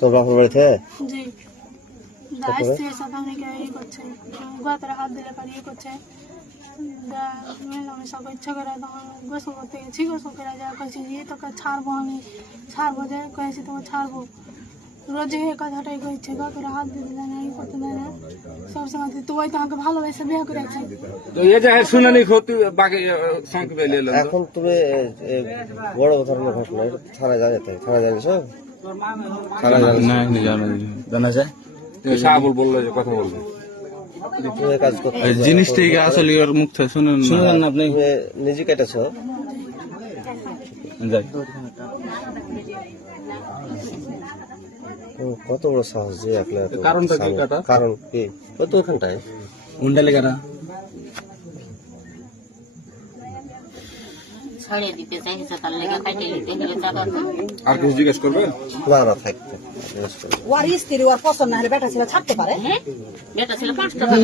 তোর বাপের বাড়িতে জি আসছে সাধারণকে ই করছে গাতারে হাত দিলে পারি ই করছে আমি সব ইচ্ছা করে তখন গোসল করতে গেছি গোসল করে যা কয়েছি যে তোকে ছাড়বো আমি ছাড়বো যে কয়েছি তোমাকে ছাড়বো রোজ এই কথাটাই কইছে গাতারে হাত দিতে দেয় না ই করতে দেয় না সবসময় তুই তো আমাকে ভালোবেসে বিয়ে করেছি শুনানি এখন তুমি বড় ধরনের ঘটনা এটা থানায় জানাতে থানায় জানিয়েছো জানা যায় বললো যে কথা বলবে কাজ করতে জিনিসটাই আসলে ওর মুখ থেকে শুনুন না আপনি নিজে কেটেছ যাই কত বড় সাহস যে একলা কারণটা কি কাটা কারণ কি ওই তো ওখানটায় উন্ডালে কাটা ছড়িয়ে দিতে চাইছে তার লেগে কাটে দিতে গেলে টাকা আর কিছু জিজ্ঞেস করবে না না থাকতে ওর স্ত্রী ওর পছন্দ না হলে বেটা ছেলে ছাড়তে পারে বেটা ছিল 5 টাকা